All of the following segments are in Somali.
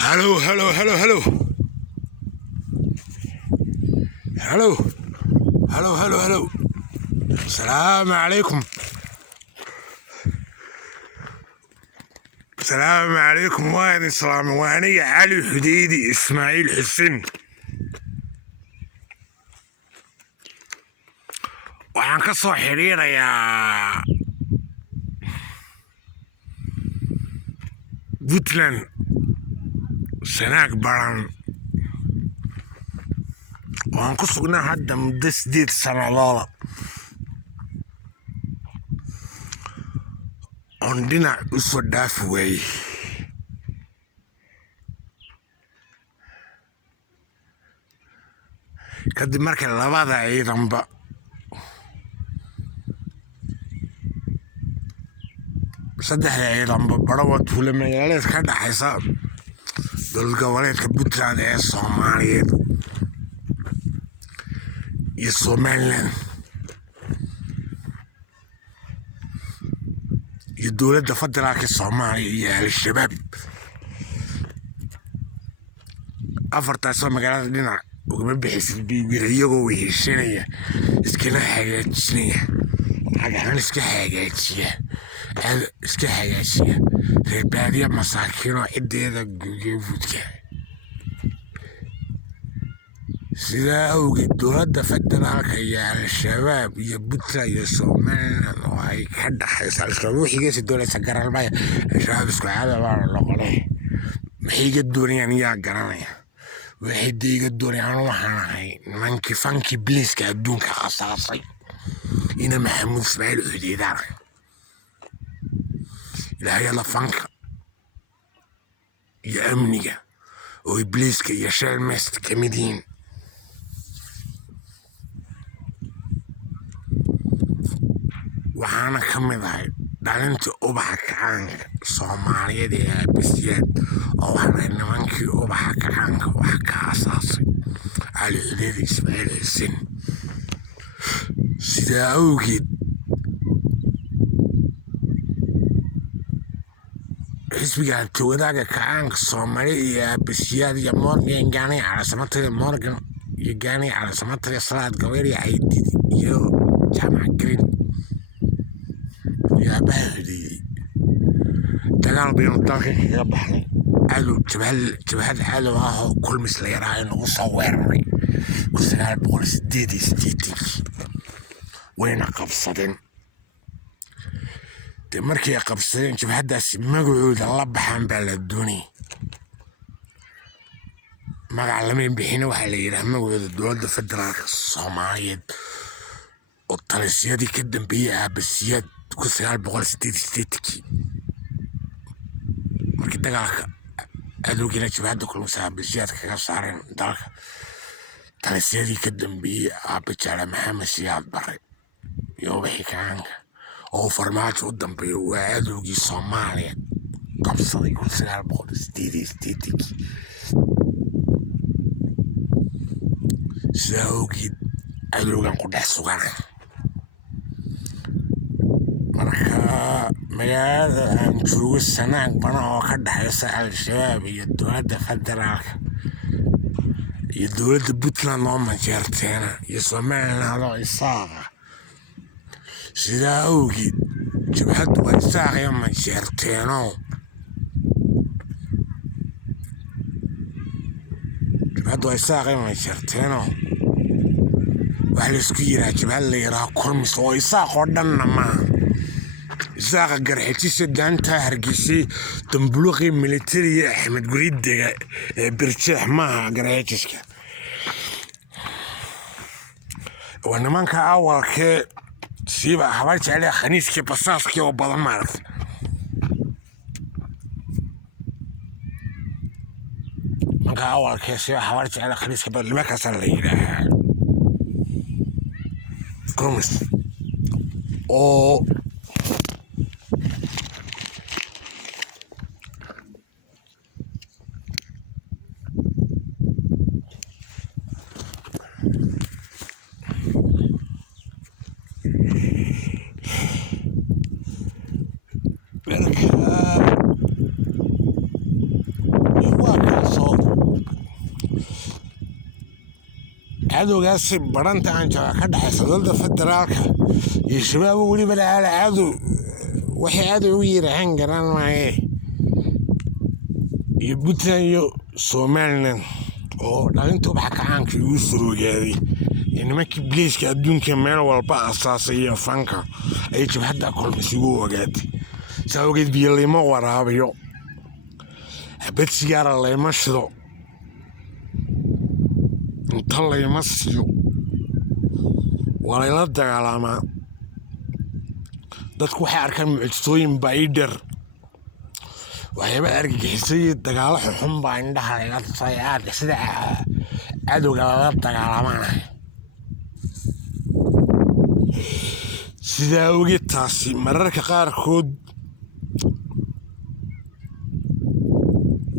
Hello, hello, hello, hello. Hello. Hello, hello, hello. السلام عليكم. السلام عليكم. وين السلام؟ واني علي حديدي اسماعيل حسين. waxaan ka soo xiriirayaa Puntland sanaag baran waan ku sugnaa hadda muddo 8 sannadood on dhinac u soo dhaafi waayey kadib markay labada ciidanba saddexda ciidanba barawa tuulo magaaleed ka dhaxaysa dowlad goboleedka Puntland ee Soomaaliyeed iyo Somaliland iyo dowladda federaalka Soomaaliya iyo al-shabaab afartaasoo magaalada dhinac ugama bixisid biir iyagoo weheshanaya iskana hagaajinaya xagahan iska hagaajiya reer baadiya masaakiinoo ciddeeda gugeefudka sidaa awgeed dowladda federaalka iyo al-shabaab iyo Puntland iyo Somaliland oo ay ka dhaxaysa al-shabaab wixiigeesi doonaysa garalmaya al-shabaab isku caada baa noqonay maxay iga doonayaan yaa garanaya waxay iga doonayaan waxaan ahay nimankii fanki bliiska adduunka asaasay ina maxamuud ismaaciil udeedaan ilaahayada fanka iyo amniga oo ibliiska iyo shelmest ka mid yihiin waxaana ka mid ahay dhalintii ubaxa kacaanka Soomaaliyeed ee aabisiyaad oo waxay nimankii ubaxa kacaanka wax ka asaasay cali xudeedi ismaaciil xuseen sidaa awgeed xisbiga wadaaga kacaanka Soomaaliya iyo aabisiyaad iyo Morgan Gaani calaasamatada Morgan iyo Gaani calaasamatada Salaad Gaweeri Aydid iyo Jaamac Green يا بهدي دجال بين الطاقة يا بحري قالوا جبهة حلو اهو كل مثل يراين وصورني كسر بقول سديدي وين قبصتين تمركي يا قبصتين جبهة داس مقعود الله بحام بلدوني ما علمين بحين وحلينا مقعود الدول فدراك الصوماليين والطلسيادي كدن بيها بالسياد كسر بقول ستيتكي markii dagaalka adowgiina jabhadda kulmisaa bishaad kaga saareen dalka talisyadii ka dambeeyey aabajaale maxamed siyaad bare iyo wixii kacaanka oo farmaajo u dambeeya waa adowgii Soomaaliya qabsaday 1988 sidaa awgeed adowgan ku dhex suganay marka magaalada aan joogo sanaag badan oo ka dhaxaysa al-shabaab iyo dowladda federaalka iyo dowladda Puntland oo majeerteena iyo Somaliland oo isaaqa sidaa awgeed jabhaddu waa isaaqaya majeerteeno waxa la isku yiraa jabhad la yiraa kulmis oo isaaq oo dhanna maaha isaaqa garxijisa daanta hargeysay dambuluqii militariga Axmed Guriidega ee birjeex maaha garxijiska waa nimanka awalkee siiba habar jecel khaniiskii basaaskii oo badan maaragtay nimanka awalkee siiba habar jecel khaniiskii badan nimankaas la yidhaahaa kulmis oo waa cadowgaasi baranta aan jooga ka dhaxaysa dowladda federaalka iyo shabaab weliba laala cadow waxay cadow ugu yiraahaan garan maaye iyo Puntland iyo Somaliland oo dhalinta waxa ka caanka ugu surugaaday nimankii bliiska adduunka meel walba asaasay iyo fanka ay jabhadda kulmisigu ogaatay sawgeed biyo limo waraabiyo habad sigaara lama shido inta lama siiyo wala dagaalama dadku waxay arkaan mucjisooyin baayder waxayba argagixisay dagaalo xun baa indhaha laga tusayay sida cadowga la dagaalamana sida ugu taasi mararka qaarkood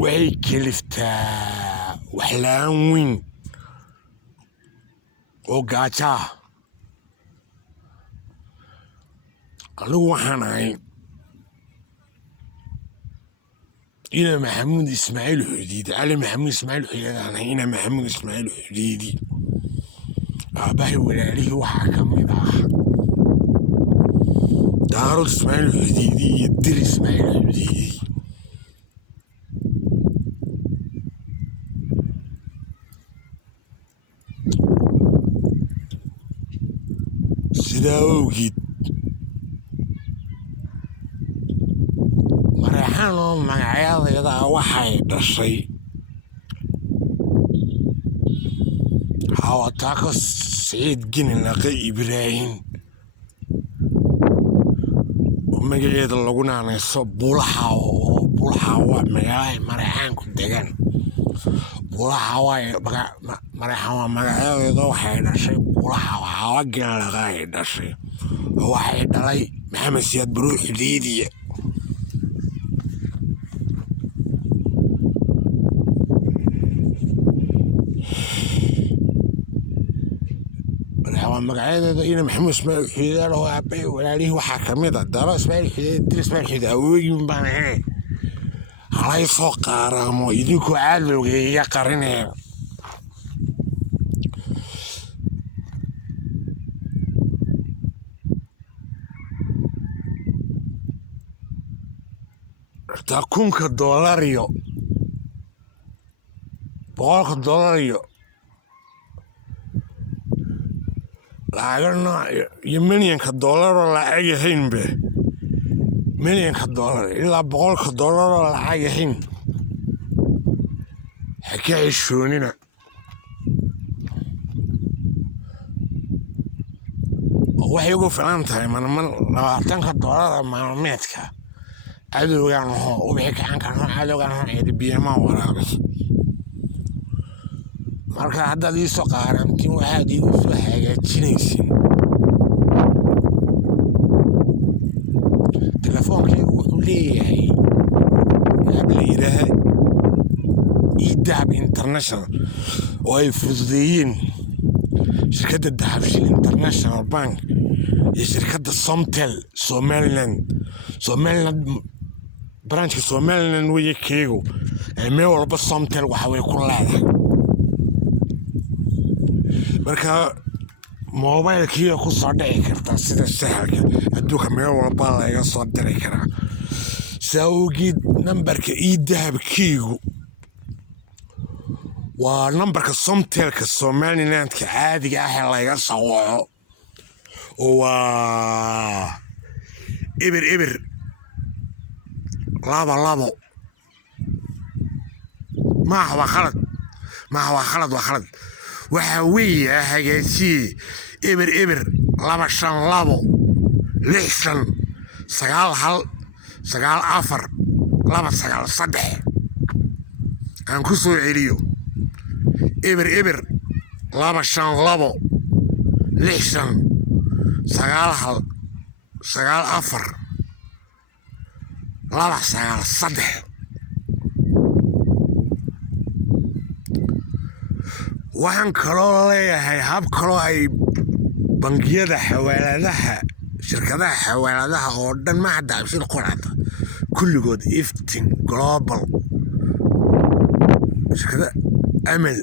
waxay keliftaa waxlaan weyn oo gaaja anigu waxaan ahay ina Maxamuud Ismaaciil Xudiidi Ali Maxamuud Ismaaciil Xudiidi ana ina Maxamuud Ismaaciil Xudiidi aabahay walaalihii waxaa ka mid ah Daaro Ismaaciil Xudiidi iyo Dir Ismaaciil Xudiidi sidaa awgeed Mareexaan oo magacyada waxay dhashay Hawataako Saciid Gini Laqay Ibraahim magaceeda lagu naanayso Buulaha waa magaalada Mareexaan ku degan Buulaha waa Mareexaan waa magaceeda waxay dhashay Buulaha waa Gini Laqay dhashay waxay dhalay Maxamed Siyaad Barre Xudiidi magaceeda ina Maxamuud Ismaaciil Xudiidi oo aabay walaalihii waxa kamid ah Daaro Ismaaciil Xudiidi Dir Ismaaciil Xudiidi awooyin baan ahay halay soo qaaramo idinku cadowgeeya qarinay $1,000 iyo $100 iyo lacagna iyo milyanka dollar oo lacag yahayn be milyanka dollar ilaa $100 oo lacag yahayn xakay shoonina waxay ugu filan tahay man $20 maalmeedka cadowgan oo wixii gacan ka cadowgan ee biyama waraabis marka hadda ii soo qaarantiin waxaad igu soo hagaajinaysiin telefoonka wuxuu leeyahay la yiraahdo idahab international oo ay fududeeyeen shirkadda Dahabshiil International Bank iyo shirkadda Somtel Somaliland branchka Somaliland way keego meel walba Somtel waxa way ku leedahay marka mobilkii ku soo dhici karta sida sahalka adduunka meel walba laga soo diri karaa sawgeed nambarka dahabkiigu waa nambarka Somtelka Somaliland ka caadiga ah laga soo waco oo waa eber labo ما هو خلط waxa weeye hagaajiyay eber 252 6 9 4 293 aan ku soo celiyo eber 252 6 9 4 293 waxaan kaloo leeyahay hab kaloo ay bangiyada xawaaladaha shirkadaha xawaaladaha oo dhan ma hadda abshir qorata kulligood iftin global shirkada amal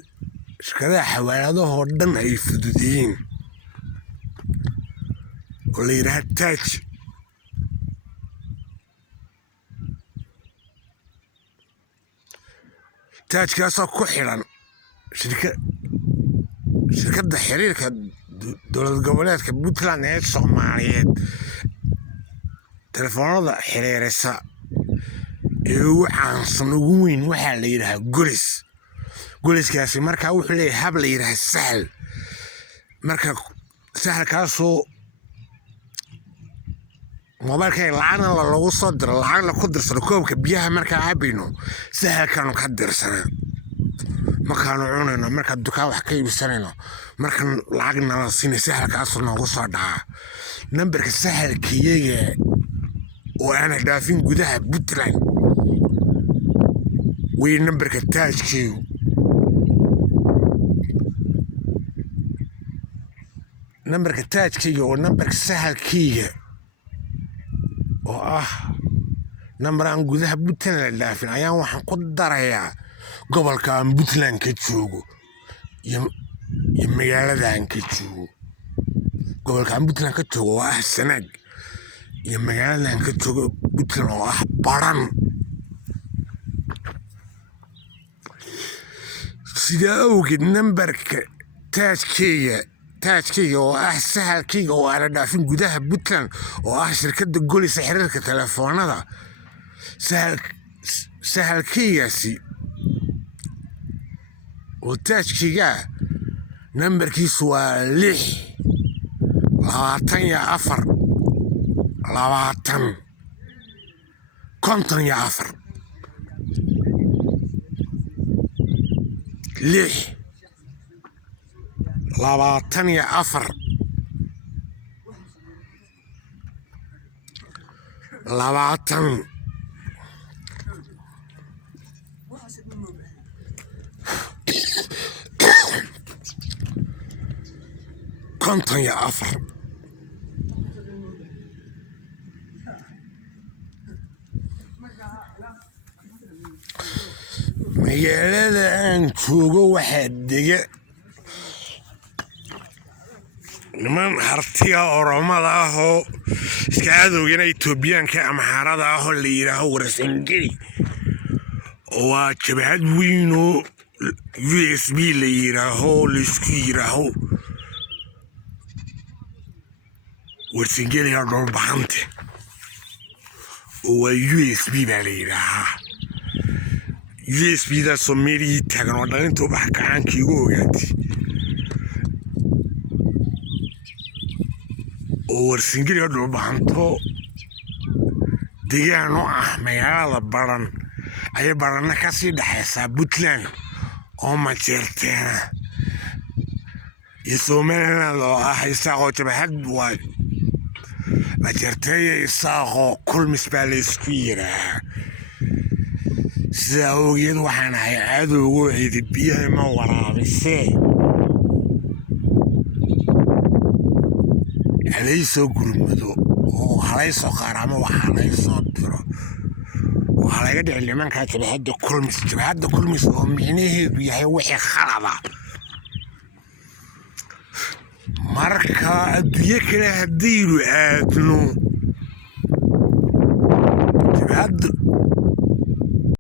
shirkadaha xawaaladahoo dhan ay fududeeyeen oo la yidhaha taaj taajkaasoo ku xidhan shirkadda xiriirka dowlad goboleedka puntland ee soomaaliyeed telefoonada xiriirisa ee ugu caansan ugu weyn waxaa la yidhahaa goliskaasi markaa wuxuu leeyahay hab la yidhaha sahal marka sahalkaasoo moobaylkay lacagna lagu soo diro lacagna ku dirsano koobka biyaha markaa cabayno sahalkaanu ka dirsanaa markaanu cunayno markaa dukaan wax ka iibsanayno markan lacag nala siinay sahalkaasoo noogu soo dhacaa nambarka sahalkiyaga oo aana dhaafin gudaha puntland way nambarka taajkiigu nambarka taajkayga oo nambarka sahalkayga oo ah nambar aan gudaha puntland la dhaafin ayaan waxaan ku darayaa gobolka aan puntland ka joogo iyo magaalada aan ka joogo gobolka aan puntland ka joogo oo ah sanaag iyo magaalada aan ka joogo puntland oo ah baran sidaa awgeed nambarka taajkayga oo ah sahalkayga oo aana dhaafin gudaha puntland oo ah shirkadda golisa xiriirka telefoonada sahalkaygaasi oo taajkaygaa nambarkiisu waa 54 magaalada aan joogo waxaa dega niman hartiga oromada ahoo iska cadowgana etoobiyaanka ama xaarada ahoo la yidhaaho warsangeli oo waa jabhad weynoo USB la yidhaaho laisku yidhaaho warsangeliga dhulbaxante oo waa USB baa la yidhaahaa USB-daasoo meelihii taagan oo dhalintuu bax gacaankii igu ogaatay oo warsangeliga dhulbaxanto degaan oo ah magaalada baran ayay baranna ka sii dhexaysaa puntland oo majeerteena iyo somaliland oo ah isaaqoo jabhad waa majeerteeya isaaqoo kulmis baa laysku yidhaahaa sidaa awgeed waxaan ahay cadowgo cidi biyaha ma waraabisee halaysoo gurmado oo halaysoo qaaramo wax halaysoo diro oo halayga dhici nimankaa jabhadda kulmis oo micnaheedu yahay wixii khalada marka adduunyo kale haddaynu aadno